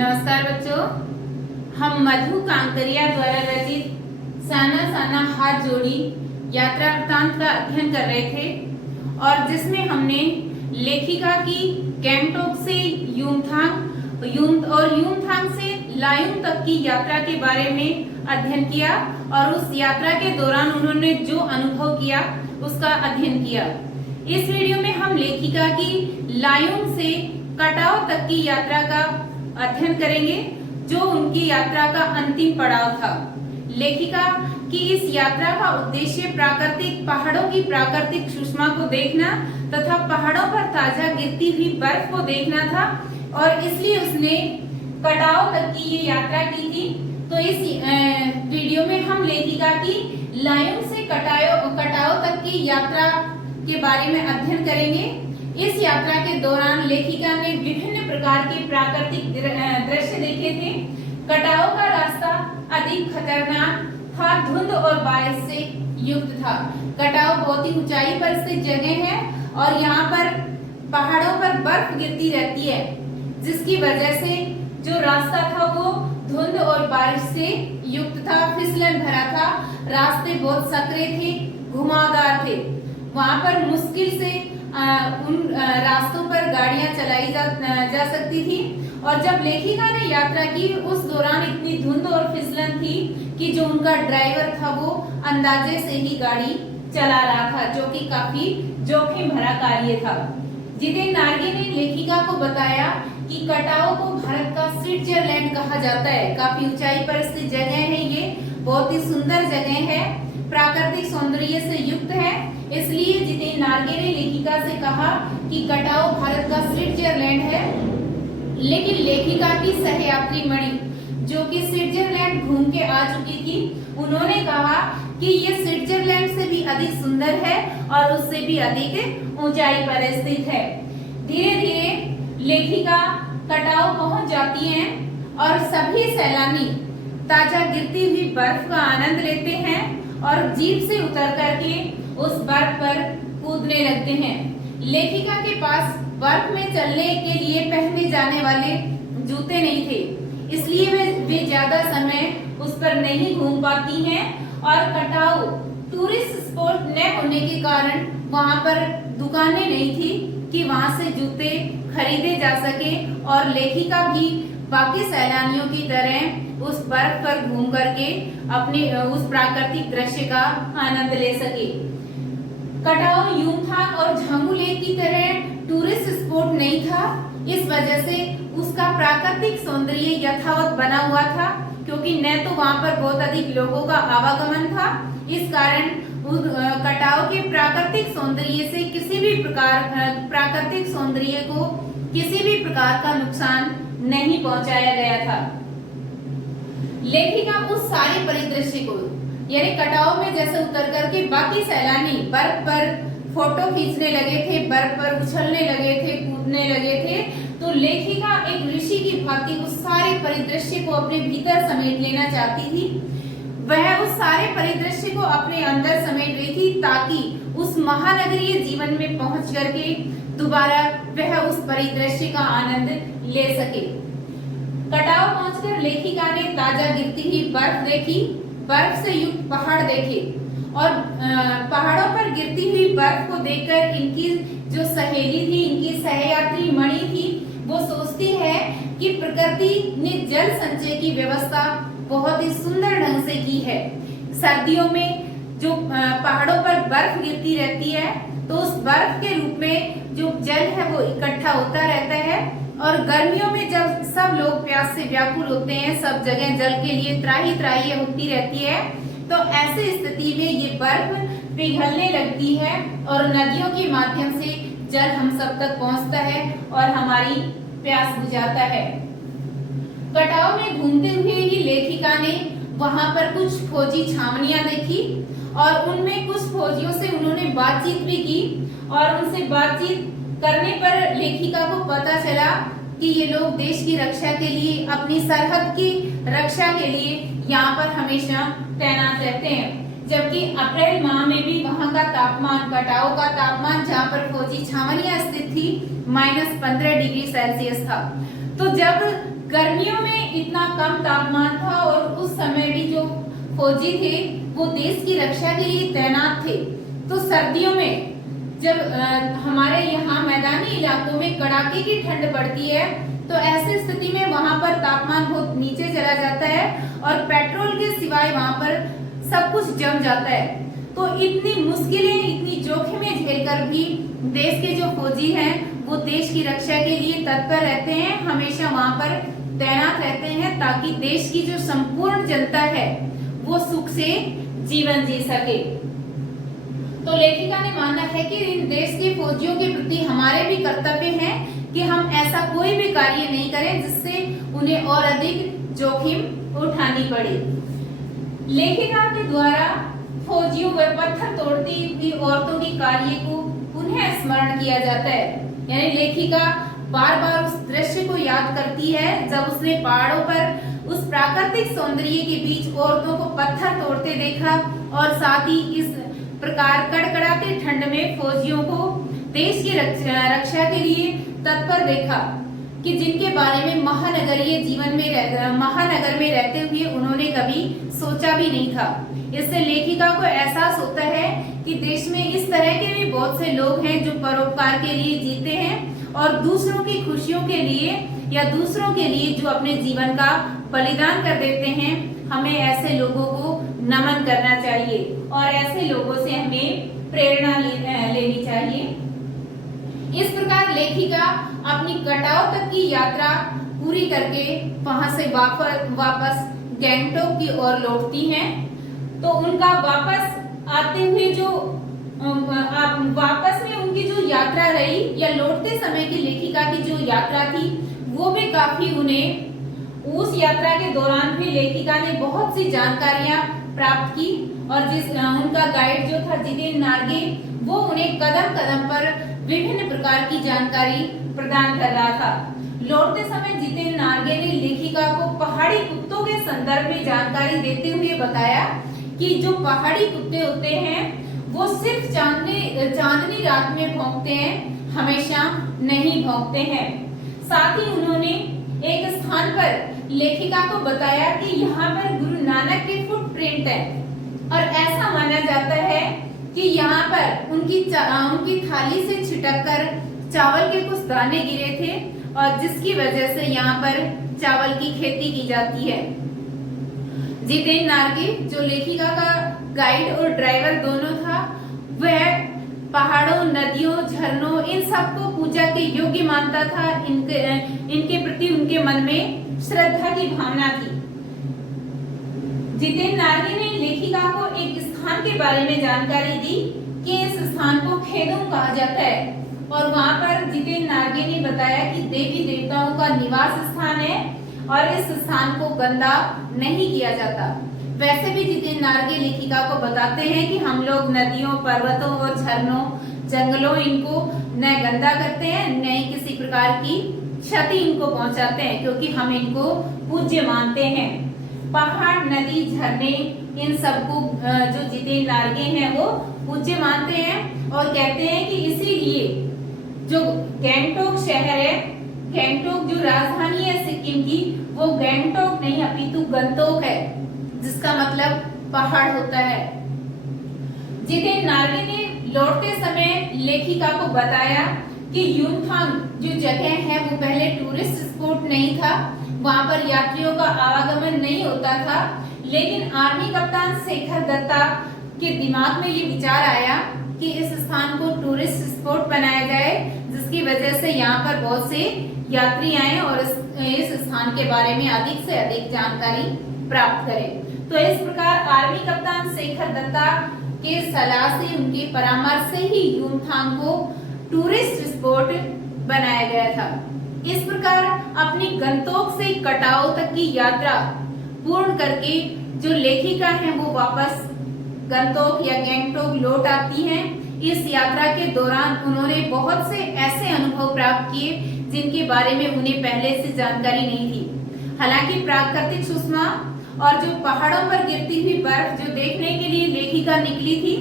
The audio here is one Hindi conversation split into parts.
नमस्कार बच्चों, हम मधु कांकरिया द्वारा रचित साना साना हाथ जोड़ी यात्रा वृत्तांत का अध्ययन कर रहे थे और जिसमें हमने लेखिका की गैंगटॉक से यूमथांग से लायुंग तक की यात्रा के बारे में अध्ययन किया और उस यात्रा के दौरान उन्होंने जो अनुभव किया उसका अध्ययन किया। इस वीडियो में हम लेखिका की लायुंग से कटाव तक की यात्रा का अध्ययन करेंगे, जो उनकी यात्रा का अंतिम पड़ाव था। लेखिका की इस यात्रा का उद्देश्य पहाड़ों की प्राकृतिक सुषमा को देखना तथा पहाड़ों पर ताजा गिरती हुई बर्फ को देखना था और इसलिए उसने कटाव तक की ये यात्रा की थी। तो इस वीडियो में हम लेखिका की लायुंग से कटाव तक की यात्रा के बारे में अध्ययन करेंगे। इस यात्रा के दौरान लेखिका ने विभिन्न प्रकार के प्राकृतिक दृश्य देखे थे। कटाव का रास्ता अधिक खतरनाक था, धुंध और बारिश से युक्त था। कटाव बहुत ही ऊंचाई पर स्थित जगह है और यहाँ पर पहाड़ों पर बर्फ गिरती रहती है, जिसकी वजह से जो रास्ता था वो धुंध और बारिश से युक्त था, फिसलन भरा था। रास्ते बहुत सकरे थे, घुमावदार थे। वहां पर मुश्किल से उन रास्तों पर गाड़ियां चलाई जा सकती थी और जब लेखिका ने यात्रा की उस दौरान इतनी धुंध और फिसलन थी कि जो उनका ड्राइवर था वो अंदाजे से ही गाड़ी चला रहा था, जो कि काफी जोखिम भरा कार्य था। जितेंद्र नार्गे ने लेखिका को बताया कि कटाव को भारत का स्विट्जरलैंड कहा जाता है। काफी ऊंचाई पर स्थित जगह है, ये बहुत ही सुंदर जगह है, प्राकृतिक सौंदर्य से युक्त है। इसलिए जितेंद्र नार्गे ने लेखिका से कहा कि कटाव भारत का स्विट्जरलैंड है। लेकिन लेखिका की सहयात्री मणि, जो कि स्विट्जरलैंड घूम के आ चुकी थी, उन्होंने कहा कि ये स्विट्जरलैंड से भी अधिक सुंदर है और उससे भी अधिक ऊंचाई पर स्थित है। धीरे धीरे लेखिका कटाव पहुंच जाती हैं और सभी सैलानी ताजा गिरती हुई बर्फ का आनंद लेते हैं और जीप से उतर करके उस बर्फ पर कूदने लगते हैं। लेखिका के पास बर्फ में चलने के लिए पहने जाने वाले जूते नहीं थे, इसलिए वे ज्यादा समय उस पर नहीं घूम पाती हैं और कटाव टूरिस्ट स्पॉट न होने के कारण वहां पर दुकानें नहीं थी कि वहां से जूते खरीदे जा सके और लेखिका भी बाकी सैलानियों की तरह उस बर्फ पर घूम करके अपने उस प्राकृतिक दृश्य का आनंद ले सके। कटाव यूमथांग और झांगू लेक की तरह टूरिस्ट स्पॉट नहीं था, इस वजह से उसका प्राकृतिक सौंदर्य यथावत बना हुआ था, क्योंकि न तो वहां पर बहुत अधिक लोगों का आवागमन था। इस कारण कटाव के प्राकृतिक सौंदर्य से किसी भी प्रकार का नुकसान नहीं पहुंचाया गया था। लेखिका उस सारे परिदृश्य को, यानी कटाव में जैसे उतर करके बाकी सैलानी बर्फ पर फोटो खींचने लगे थे, बर्फ पर उछलने लगे थे, कूदने लगे थे, तो लेखिका एक ऋषि की भांति उस सारे परिदृश्य को अपने भीतर समेट लेना चाहती थी। वह उस सारे परिदृश्य को अपने अंदर समेट रही थी ताकि उस महानगरीय जीवन में पहुंच करके दोबारा वह उस परिदृश्य का आनंद ले सके। कटाव पहुंचकर लेखिका ने ताजा गिरती हुई बर्फ देखी, बर्फ से युक्त पहाड़ देखे और पहाड़ों पर गिरती हुई बर्फ को देखकर इनकी जो सहेली थी, इनकी सहयात्री मणि थी, वो सोचती है कि प्रकृति ने जल संचय की व्यवस्था बहुत ही सुंदर ढंग से की है। सर्दियों में जो पहाड़ों पर बर्फ गिरती रहती है तो उस बर्फ के रूप में जो जल है वो इकट्ठा होता रहता है और गर्मियों में जब सब लोग प्यास से व्याकुल होते हैं, सब जगह जल के लिए त्राही त्राही होती रहती है, तो ऐसी स्थिति में ये बर्फ पिघलने लगती है और नदियों के माध्यम से जल हम सब तक पहुंचता है और हमारी प्यास बुझाता है। कटाव में घूमते हुए ही लेखिका ने वहां पर कुछ फौजी छावनियां देखी और उनमें कुछ फौजियों से उन्होंने बातचीत भी की और उनसे बातचीत करने पर लेखिका को पता चला कि ये लोग देश की रक्षा के लिए, अपनी सरहद की रक्षा के लिए यहाँ पर हमेशा तैनात रहते हैं। जबकि अप्रैल माह में भी वहां का तापमान, कटाव का तापमान जहाँ पर फौजी छावनियां स्थित थी, -15 डिग्री सेल्सियस था। तो जब गर्मियों में इतना कम तापमान था और उस समय भी जो फौजी थे वो देश की रक्षा के लिए तैनात थे। तो सर्दियों में जब हमारे यहाँ मैदानी इलाकों में कड़ाके की ठंड पड़ती है तो ऐसी स्थिति में वहां पर तापमान बहुत नीचे चला जाता है और पेट्रोल के सिवाय वहां पर सब कुछ जम जाता है। तो इतनी मुश्किलें, इतनी जोखिमें झेलकर भी देश के जो फौजी हैं वो देश की रक्षा के लिए तत्पर रहते हैं, हमेशा वहां पर तैनात रहते हैं ताकि देश की जो संपूर्ण जनता है वो सुख से जीवन जी सके। तो लेखिका ने माना है कि इन देश के फौजियों के प्रति हमारे भी कर्तव्य हैं कि हम ऐसा कोई भी कार्य नहीं करें जिससे उन्हें और अधिक जोखिम उठानी पड़े। लेखिका के द्वारा फौजियों व पत्थर तोड़ती हुई औरतों के कार्य को पुनः स्मरण किया जाता है। यानी लेखिका बार बार उस दृश्य को याद करती है जब उसने पहाड़ों पर उस प्राकृतिक सौंदर्य के बीच औरतों को पत्थर तोड़ते देखा और साथ ही इस प्रकार कड़कड़ाती ठंड में फौजियों को देश की रक्षा के लिए तत्पर देखा कि जिनके बारे में महानगरीय जीवन में महानगर में रहते हुए उन्होंने कभी सोचा भी नहीं था। इससे लेखिका को एहसास होता है कि देश में इस तरह के भी बहुत से लोग हैं जो परोपकार के लिए जीते हैं और दूसरों की खुशियों के लिए या दूसरों के लिए जो अपने जीवन का बलिदान कर देते हैं। हमें ऐसे लोगों को नमन करना चाहिए और ऐसे लोगों से हमें प्रेरणा लेनी चाहिए। इस प्रकार लेखिका अपनी कटाव तक की यात्रा पूरी करके वहां से वापस गैंगटॉक की ओर लौटती हैं। तो उनका वापस आते हुए जो वापस में उनकी जो यात्रा रही या लौटते समय की लेखिका की जो यात्रा थी वो भी काफी उन्हें उस यात्रा के दौरान भी लेखिका ने बहुत सी जानकारियां प्राप्त की और उनका गाइड जो था जितेंद्र नार्गे वो उन्हें कदम कदम पर विभिन्न प्रकार की जानकारी प्रदान कर रहा था। लौटते समय जितेंद्र नार्गे ने लेखिका को पहाड़ी कुत्तों के संदर्भ में जानकारी देते हुए बताया कि जो पहाड़ी कुत्ते होते हैं वो सिर्फ चांदनी रात में भौंकते हैं, हमेशा नहीं भौंकते हैं। साथ ही उन्होंने एक स्थान पर लेखिका को बताया कि यहाँ पर गुरु नानक के फुटप्रिंट है और ऐसा माना जाता है कि यहाँ पर उनकी थाली से छिटककर चावल के कुछ दाने गिरे थे और जिसकी वजह से यहाँ पर चावल की खेती की जाती है। जितेंद्र नार्गे जो लेखिका का गाइड और ड्राइवर दोनों था वह पहाड़ों, नदियों, झरनों इन सबको पूजा के योग्य मानता था। इनके प्रति उनके मन में श्रद्धा की भावना थी। जितेंद्र नार्गे ने लेखिका को एक स्थान के बारे में जानकारी दी कि इस स्थान को खेदुंग कहा जाता है और वहां पर जितेंद्र नार्गे ने बताया कि देवी देवताओं का निवास स्थान है और इस स्थान को गंदा नहीं किया जाता। वैसे भी जितेंद्र नार्गे लेखिका को बताते हैं कि हम लोग नदियों, पर्वतों और झरनों, जंगलों इनको न गंदा करते हैं न ही किसी प्रकार की क्षति इनको पहुंचाते हैं क्योंकि हम इनको पूज्य मानते हैं। पहाड़, नदी, झरने इन सबको जो जितेंद्र नार्गे हैं वो पूज्य मानते हैं और कहते हैं कि इसीलिए जो गैंगटॉक शहर है, गैंगटॉक जो राजधानी है सिक्किम की, वो गैंगटॉक नहीं अपितु गंतोक है जिसका मतलब पहाड़ होता है। जितेंद्र नार्गे ने लौटते समय लेखिका को बताया कि युमथांग जो जगह है वो पहले टूरिस्ट स्पॉट नहीं था, वहां पर यात्रियों का आवागमन नहीं होता था, लेकिन आर्मी कप्तान शेखर दत्ता के दिमाग में ये विचार आया कि इस स्थान को टूरिस्ट स्पॉट बनाया जाए जिसकी वजह से यहाँ पर बहुत से यात्री आए और इस स्थान के बारे में अधिक से अधिक जानकारी प्राप्त करें। तो इस प्रकार आर्मी कप्तान शेखर दत्ता के सलाह से, उनके परामर्श से ही युमथांग को टूरिस्ट स्पॉट बनाया गया था। इस प्रकार अपनी गंतोक से कटाव तक की यात्रा पूर्ण करके जो लेखिका है वो वापस गंतोक या गैंगटॉक लौट आती हैं। इस यात्रा के दौरान उन्होंने बहुत से ऐसे अनुभव प्राप्त किए जिनके बारे में उन्हें पहले से जानकारी नहीं थी। हालांकि प्राकृतिक सुषमा और जो पहाड़ों पर गिरती हुई बर्फ जो देखने के लिए लेखिका निकली थी,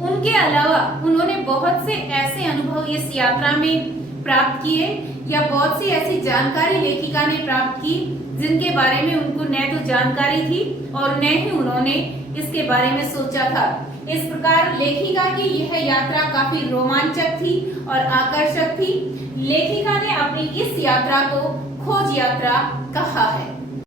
उनके अलावा उन्होंने बहुत से ऐसे अनुभव इस यात्रा में प्राप्त किए या बहुत सी ऐसी जानकारी लेखिका ने प्राप्त की जिनके बारे में उनको न तो जानकारी थी और न ही उन्होंने इसके बारे में सोचा था। इस प्रकार लेखिका की यह यात्रा काफी रोमांचक थी और आकर्षक थी। लेखिका ने अपनी इस यात्रा को खोज यात्रा कहा है।